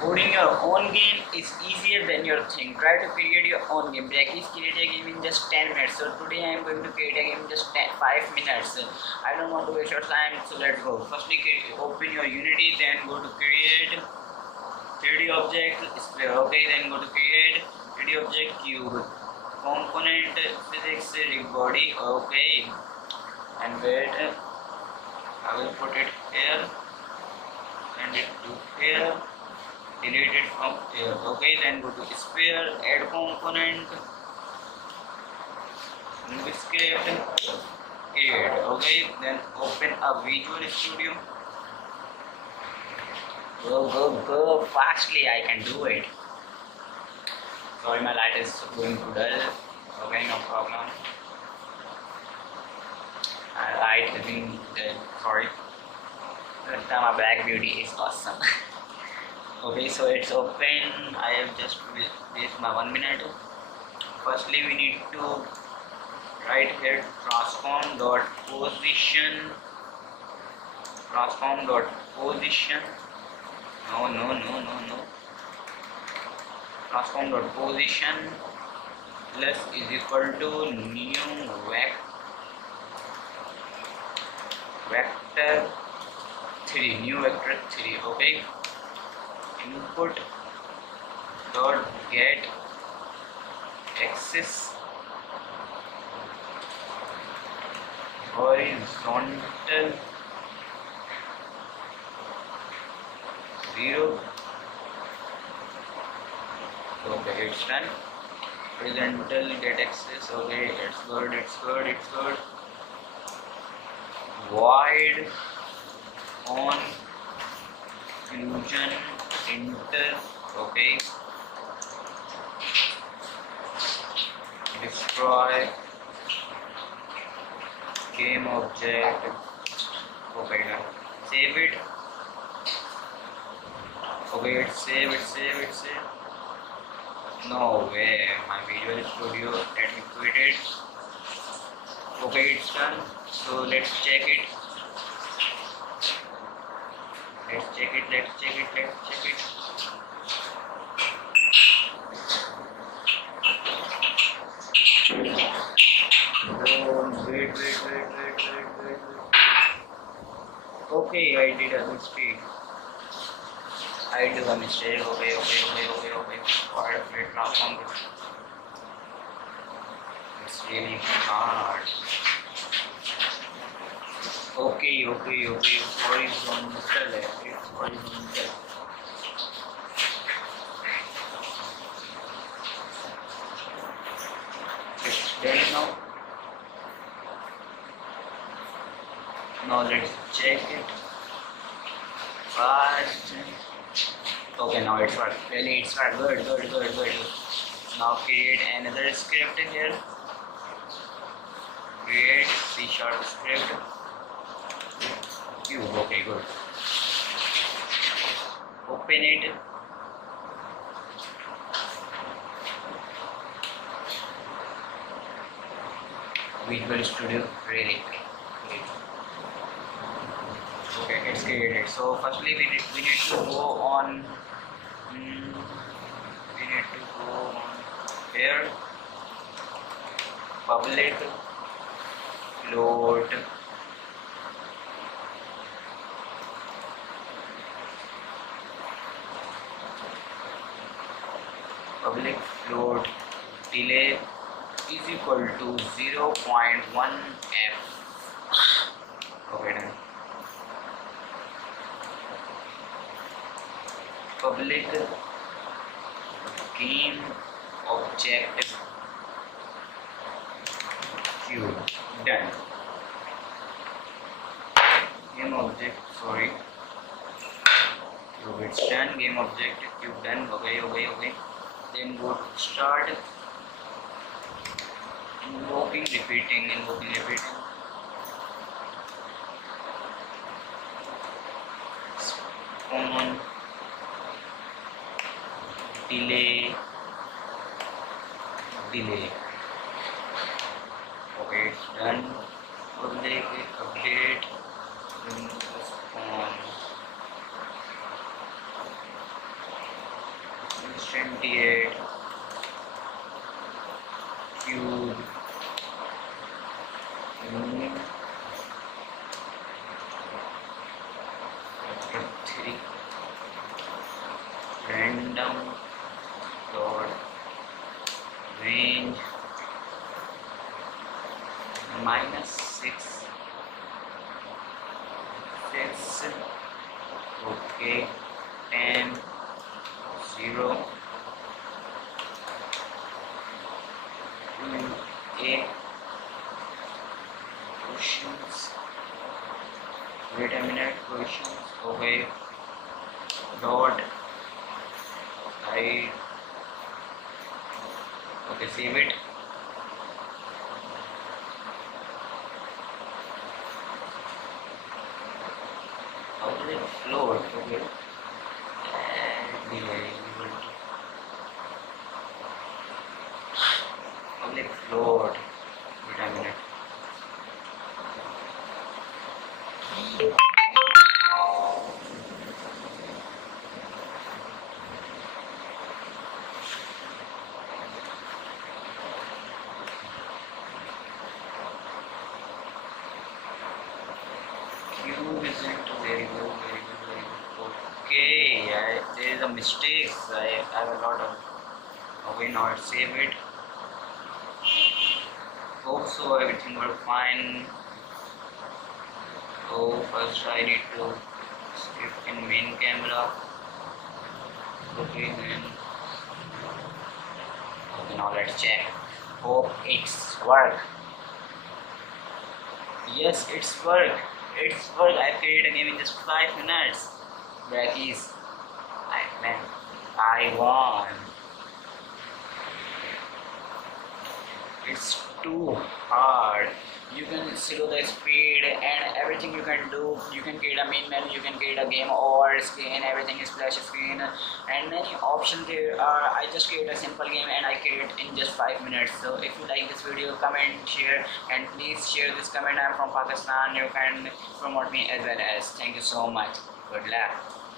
Coding your own game is easier than you think. Try to create your own game. Brackey create a game in just 10 minutes. So today I am going to create a game in just 5 minutes. I don't want to waste your time, so let's go. Firstly, open your Unity, then go to create 3D object, display. Okay, then go to create 3D object, cube, component, physics, rig body. Okay, and wait, I will put it here and it to here. Delete it from here. Okay, then go to sphere, add component, script, create. Okay, then open a Visual Studio. Go fastly, I can do it. Sorry, my light is going to dull. Okay, no problem. My light is being dead. Sorry. My black beauty is awesome. Okay, so it's open. I have just wasted my 1 minute. Firstly, we need to write here transform dot position. No. Transform dot position plus is equal to new vector 3. New vector 3. Okay. Input dot get axis horizontal 0. Okay, it's done. Horizontal get axis. Okay, it's good. Void on fusion enter. Okay, destroy game object. Okay, done. Save it. Okay, it's saved. No way, my Visual Studio. Let me quit it. Okay, it's done. So let's check it. Let's check it. Wait. Okay, I did a mistake. I do a mistake. Okay. Alright, transform it. It's really hard. Okay. Horizontal. It's horizontal. It's done now. Now let's check it fast. Okay, now it's worked. Really, it's worked. Good. Now create another script here. Create C# script. Cube. Okay, good. Open it. Visual Studio. Really great. Okay, it's created. So firstly, we need to go on. Here. Public float. Public float delay is equal to 0.1 f. Okay, done. Public game object cube. Done. Game object, sorry. Cube, it's done. Game object cube done. Okay. Then go to start. Invoking, repeating. Common delay. Okay, it's done. Public update. Response. 28 cube 3 random dot range -6 6 okay 10 0 a questions wait a minute questions okay dot I okay save it. How will it float? Okay. And the variable how will it float? Wait a minute. Cube isn't variable. Okay, there is a mistake. I have a lot of. Okay, now let's save it. Hope so everything will fine. So first I need to shift in main camera. Okay, then. Okay, now let's check. Hope it's work. Yes, it's work. It's work. I created a game in just 5 minutes. Brackeys. I won. It's too hard. You can slow the speed and everything you can do. You can create a main menu, you can create a game over screen, everything is splash screen and many options there are. I just create a simple game and I create in just 5 minutes. So if you like this video, comment, share and please share this comment. I'm from Pakistan. You can promote me as well as. Thank you so much. Good luck.